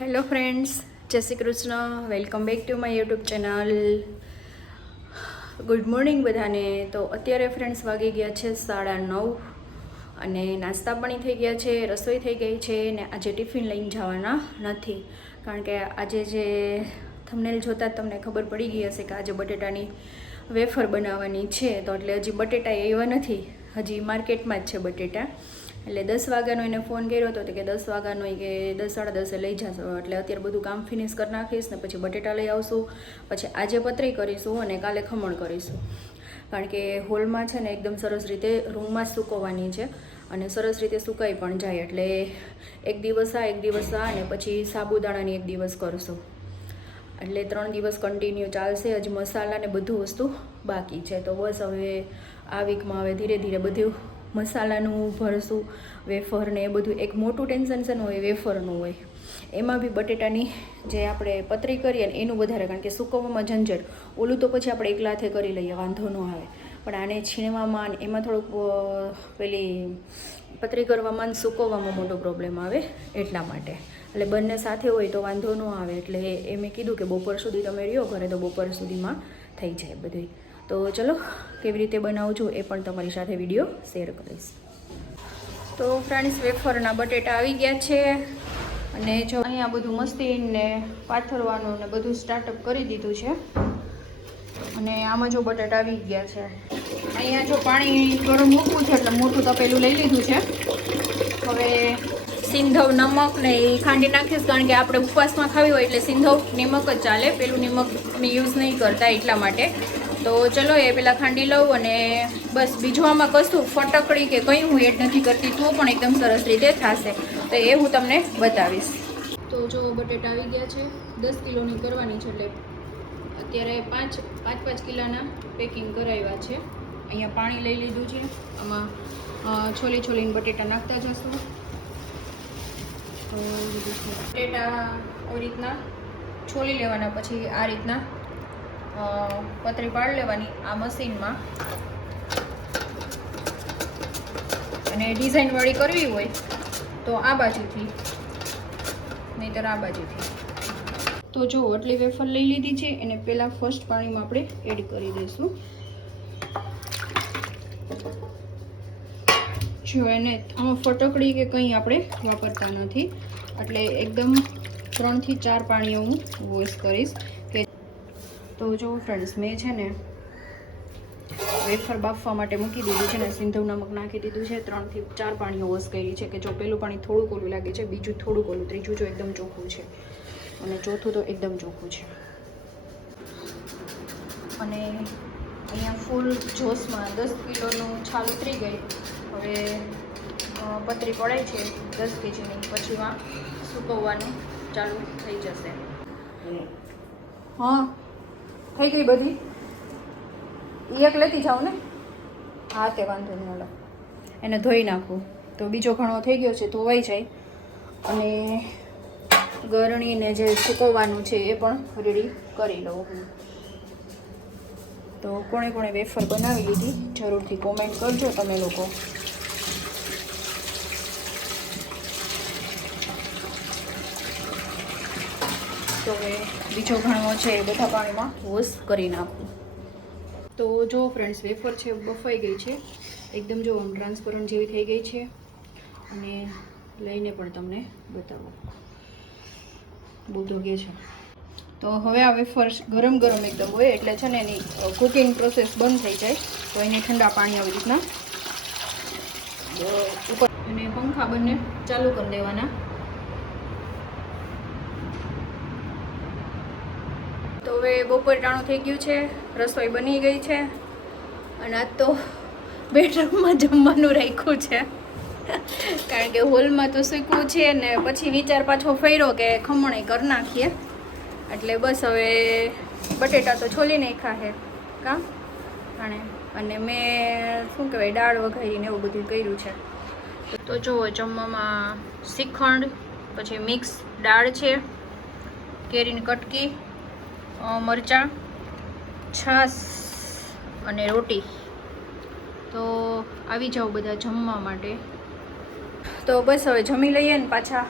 Hello friends, જય Shri Krishna. Welcome back to my YouTube channel. Good morning બધાને. તો અત્યારે ફ્રેન્ડ્સ વાગી ગયા છે 9:30 અને નાસ્તા પાણી થઈ ગયા છે, રસોઈ થઈ ગઈ છે ને આજે ટિફિન લઈને જવાના નથી, કારણ કે આજે જે થંબનેલ જોતાં તમને ખબર પડી ગઈ હશે કે આજે બટેટાની વેફર બનાવવાની છે. તો એટલે હજી બટેટા એવા નથી, હજી માર્કેટમાં જ છે બટેટા. એટલે 10 વાગ્યાનો એને ફોન કર્યો હતો કે 10 વાગ્યાનો કે 10 સાડા 10 લઈ જશો. એટલે અત્યારે બધું કામ ફિનિશ કરી નાખીશ ને પછી બટેટા લઈ આવશું. પછી આજે પતરી કરીશું અને કાલે ખમણ કરીશું, કારણ કે હોલમાં છે ને એકદમ સરસ રીતે રૂમમાં જ સૂકવવાની છે અને સરસ રીતે સુકાઈ પણ જાય. એટલે એક દિવસ આ અને પછી સાબુદાણાની એક દિવસ કરશું. એટલે 3 દિવસ કન્ટિન્યુ ચાલશે. હજી મસાલા ને બધું વસ્તુ બાકી છે. તો બસ હવે આ વીકમાં હવે ધીરે ધીરે બધું મસાલાનું ભરશું, વેફર ને એ બધું. એક મોટું ટેન્શન છે ને હોય વેફરનું હોય, એમાં બી બટેટાની જે આપણે પતરી કરીએ ને એનું વધારે, કારણ કે સૂકવવામાં ઝંઝટ. ઓલું તો પછી આપણે એકલા હાથે કરી લઈએ, વાંધો ન આવે, પણ આને છીણવામાં એમાં થોડુંક પેલી પતરી કરવામાં ને સૂકવવામાં મોટો પ્રોબ્લેમ આવે, એટલા માટે. એટલે બંને સાથે હોય તો વાંધો ન આવે. એટલે એ મેં કીધું કે બપોર સુધી તમે રહ્યો ઘરે તો બપોર સુધીમાં થઈ જાય બધું. તો ચલો કેવી રીતે બનાવું છું એ પણ તમારી સાથે વિડીયો શેર કરીશ. તો ફ્રેન્ડ્સ, વેફરના બટેટા આવી ગયા છે અને જો અહીંયા બધું મસ્તીને પાથરવાનું ને બધું સ્ટાર્ટઅપ કરી દીધું છે. અને આમાં જો બટેટા આવી ગયા છે. અહીંયા જો પાણી ગરમ મૂકવું છે એટલે મોટું તપેલું લઈ લીધું છે. હવે સિંધવ નમક ને એ ખાંડી નાખીશ, કારણ કે આપણે ઉપવાસમાં ખાવી હોય એટલે સિંધવ નિમક જ ચાલે, પેલું નિમક અમે યુઝ નહીં કરતા એટલા માટે. તો ચલો એ પહેલાં ખાંડી લઉં અને બસ બીજું આમાં કશું ફટકડી કે કંઈ હું એડ નથી કરતી, તો પણ એકદમ સરસ રીતે થશે. તો એ હું તમને બતાવીશ. તો જો બટેટા આવી ગયા છે, 10 કિલોની કરવાની છે એટલે અત્યારે 5 કિલોના પેકિંગ કરાવ્યા છે. અહીંયા પાણી લઈ લીધું છે, આમાં છોલીને બટેટા નાખતા જશું. તો બટેટા આવી રીતના છોલી લેવાના, પછી આ રીતના પતરી પાડી લેવાની આ મશીનમાં. અને ડિઝાઇનવાળી કરવી હોય તો આ બાજુથી, નહીંતર આ બાજુથી. તો જો આટલી વેફર લઈ લીધી છે, એને પહેલાં ફર્સ્ટ પાણીમાં આપણે એડ કરી દઈશું. જો એને આમાં ફટકડી કે કંઈ આપણે વાપરતા નથી, એટલે એકદમ 3 થી 4 પાણીએ હું વોશ કરીશ. તો જો ફ્રેન્ડ્સ, મેં છે ને વેફર બાફવા માટે મૂકી દીધું છે ને સિંધવ નમક નાખી દીધું છે. 3 થી 4 પાણીઓ વોશ કરી છે. કે જો પહેલું પાણી થોડુંક ઓલું લાગે છે, બીજું થોડુંક ઓલું, ત્રીજું જો એકદમ ચોખ્ખું છે અને ચોથું તો એકદમ ચોખ્ખું છે. અને અહીંયા ફૂલ જોશમાં 10 કિલોનું છાલ ઉતરી ગઈ. હવે પતરી પડાય છે 10 કેજીની, પછીમાં સૂકવવાનું ચાલુ થઈ જશે. હા, થઈ ગઈ બધી. એક લેતી જાઉં ને? હા, તે વાંધો નહીં. હાલો, એને ધોઈ નાખું તો બીજો ઘણો થઈ ગયો છે, ધોવાઈ જાય. અને ગરણીને જે સૂકવવાનું છે એ પણ રેડી કરી લઉં હું. તો કોણે વેફર બનાવી લીધી જરૂરથી કોમેન્ટ કરજો તમે લોકો. તો હવે બીજો ઘણો છે એ બધા પાણીમાં વોશ કરી નાખું. તો જો ફ્રેન્ડ્સ, વેફર છે બફાઈ ગઈ છે એકદમ, જો આમ ટ્રાન્સપરન્ટ જેવી થઈ ગઈ છે. અને લઈને પણ તમને બતાવો, બહુ ધોગે છે. તો હવે આ વેફર ગરમ એકદમ હોય એટલે છે ને એની કુકિંગ પ્રોસેસ બંધ થઈ જાય. તો એને ઠંડા પાણી આવી રીતના ઉપર અને પંખા બંને ચાલુ કરી દેવાના. તો હવે બપોર ટાણું થઈ ગયું છે, રસોઈ બની ગઈ છે. અને આજ તો બેડરૂમમાં જમવાનું રાખ્યું છે, કારણ કે હોલમાં તો સૂકવું છે ને પછી વિચાર પાછો ફર્યો કે ખમણ કરી નાખીએ. એટલે બસ હવે બટેટા તો છોલી નાખ્યા છે કામ અને મેં શું કહેવાય દાળ વઘારીને એવું બધું કર્યું છે. તો જુઓ, જમવામાં શ્રીખંડ, પછી મિક્સ દાળ છે, કેરીની કટકી, મરચાં, છાશ અને રોટી. તો આવી જાઓ બધા જમવા માટે. તો બસ હવે જમી લઈએ ને પાછા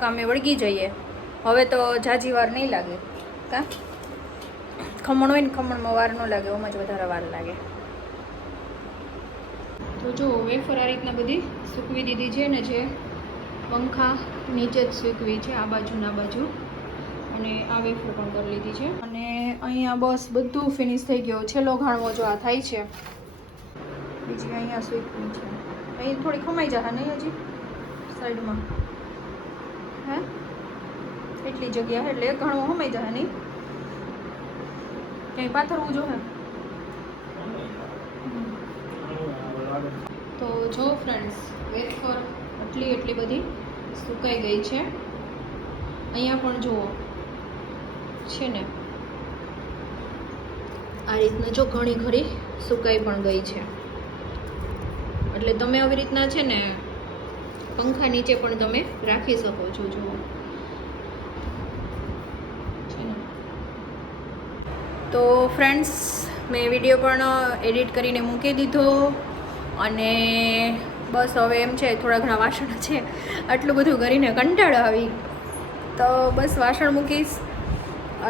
કામે વળગી જઈએ. હવે તો જાજી વાર નહીં લાગે. કા ખમણ હોય ને ખમણમાં વાર ન લાગે, ઓમાં જ વધારે વાર લાગે. તો જો વેફર આ રીતના બધી સૂકવી દીધી છે ને, જે પંખા નીચે જ સૂકવી છે, આ બાજુ ને આ બાજુ. અને આ વેફર પણ કરી લીધી છે. અને અહીંયા બસ બધું ફિનિશ થઈ ગયું. છેલ્લો ઘાણવો જો આ થાય છે. બીજી અહીંયા સૂકવી છે. અહીં થોડી ખમાઈ જશે નહીં હજી સાઈડમાં? હે એટલી જગ્યા છે એટલે એક ઘણો ખમાઈ જશે નહીં? ક્યાંય પાથરવું જો હે? તો જો ફ્રેન્ડ્સ, વેફર એટલી બધી સુકાઈ ગઈ છે. અહીંયા પણ જુઓ છે ને, આ રીતના જો ઘણી ખરી સુકાઈ પણ ગઈ છે. એટલે તમે આવી રીતના છે ને પંખા નીચે પણ તમે રાખી શકો છો. જુઓ છે ને. તો ફ્રેન્ડ્સ, મેં વિડીયો પણ એડિટ કરીને મૂકી દીધો. અને બસ હવે એમ છે, થોડા ઘણા વાસણ છે, આટલું બધું કરીને કંટાળો આવી, તો બસ વાસણ મૂકીશ.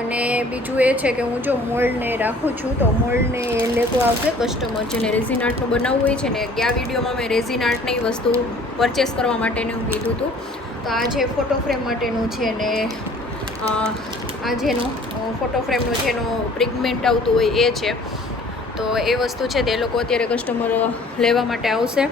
અને બીજું એ છે કે હું જો મોલ્ડને રાખું છું, તો મોલ્ડને લેતો આવશે કસ્ટમર જેને રેઝિન આર્ટનું બનાવવું હોય છે ને. ગયા વિડીયોમાં મેં રેઝિન આર્ટની વસ્તુ પરચેસ કરવા માટેનું કીધું હતું. તો આ જે ફોટો ફ્રેમ માટેનું છે ને, આ જેનો ફોટો ફ્રેમનો જેનો પ્રિગમેન્ટ આવતું હોય એ છે. તો એ વસ્તુ છે તે એ લોકો અત્યારે કસ્ટમર લેવા માટે આવશે.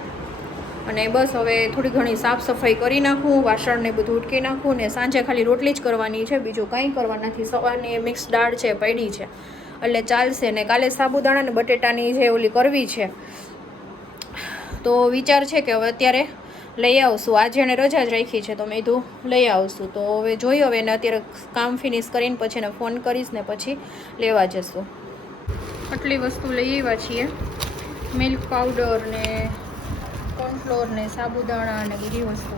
અને બસ હવે થોડી ઘણી સાફ સફાઈ કરી નાખું, વાસણને બધું ઉટકી નાખું, ને સાંજે ખાલી રોટલી જ કરવાની છે, બીજું કાંઈ કરવા નથી. સવારની મિક્સ દાળ છે પડી છે એટલે ચાલશે. ને કાલે સાબુદાણા ને બટેટાની જે ઓલી કરવી છે, તો વિચાર છે કે હવે અત્યારે લઈ આવશું. આજે એને રજા જ રાખી છે, તો મેં કીધું લઈ આવશું. તો હવે જોઈ, હવે એને અત્યારે કામ ફિનિશ કરીને પછી એને ફોન કરીશ ને પછી લેવા જશું. આટલી વસ્તુ લઈ આવ્યા છીએ, મિલ્ક પાવડર ને કોર્નફ્લોર ને સાબુદાણા અને બધી વસ્તુ.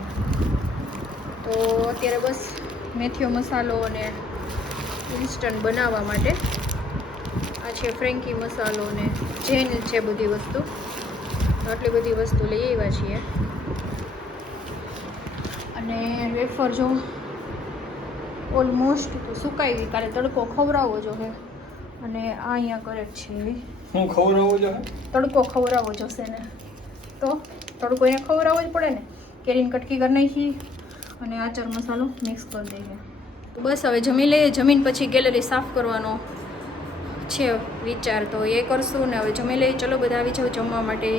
તો અત્યારે બસ મેથીઓ મસાલો અને ઇન્સ્ટન્ટ બનાવવા માટે આ છે ફ્રેન્કી મસાલો ને જેન છે બધી વસ્તુ. આટલી બધી વસ્તુ લઈ આવ્યા છીએ. અને વેફર જો ઓલમોસ્ટ તો સુકાઈ ગઈ, કાલે તડકો ખવડાવવો જોઈએ. અને આ અહીંયા કરે છે, હું ખવડાવવો જોઈએ, તડકો ખવડાવવો જોશે ને, તો તડકો એને ખવડાવવો જ પડે ને. કેરીને કટકી કરી નાખી અને આચાર મસાલો મિક્સ કરી દઈએ. તો બસ હવે જમી લઈએ, જમીન પછી ગેલેરી સાફ કરવાનો છે વિચાર, તો એ કરશું. ને હવે જમી લઈએ. ચલો બધા આવી જાઓ જમવા માટે.